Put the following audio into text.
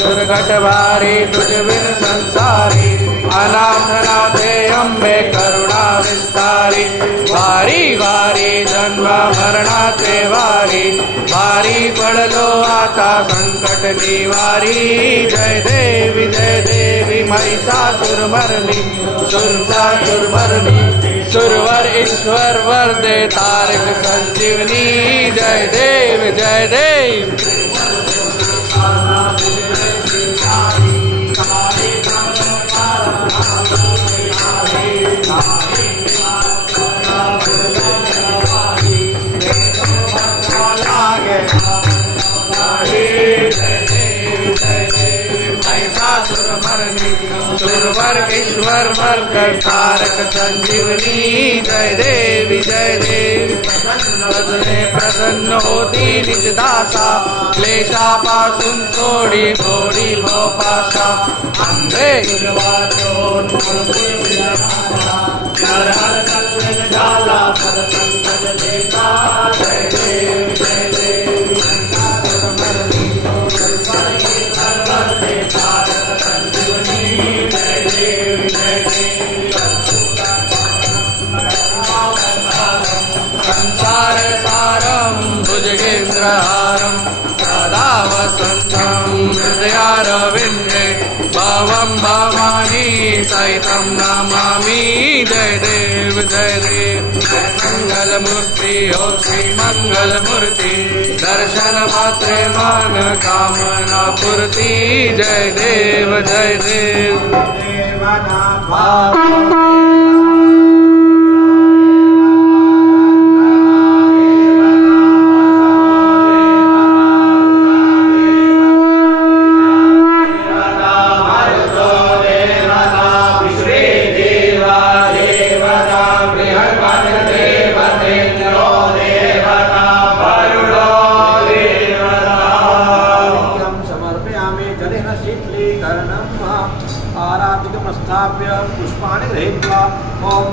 दुर्गटवारी तुझ बिन संसारी, अनाथ नाथे अम्बे करुणा विस्तारी। वारी वारी जन्म मरणाचे वारी, वारी पडलो आता संकट निवारी। जय देवी महिषासुर मरनी, सुरसासुर मरनी, सुरवर ईश्वर वर दे तारक संजीवनी। जय देव सुरवर ईश्वर वर कर तारक संजीवनी। जय देवी प्रसन्न होती निज दासा, क्लेशापासून सोडी घोडी भवपाशा। अंधे भुजगेन्द्रहारं सदा वसन्तं हृदयारविन्दे, भवं भवानी सहितं नमामि। जय देव मंगलमूर्ति हो श्री मंगलमूर्ति, दर्शन मात्रे मन कामना पूर्ति। जय देव आराधिकं स्थाप्य पुष्पाणि गृहीत्वा ओम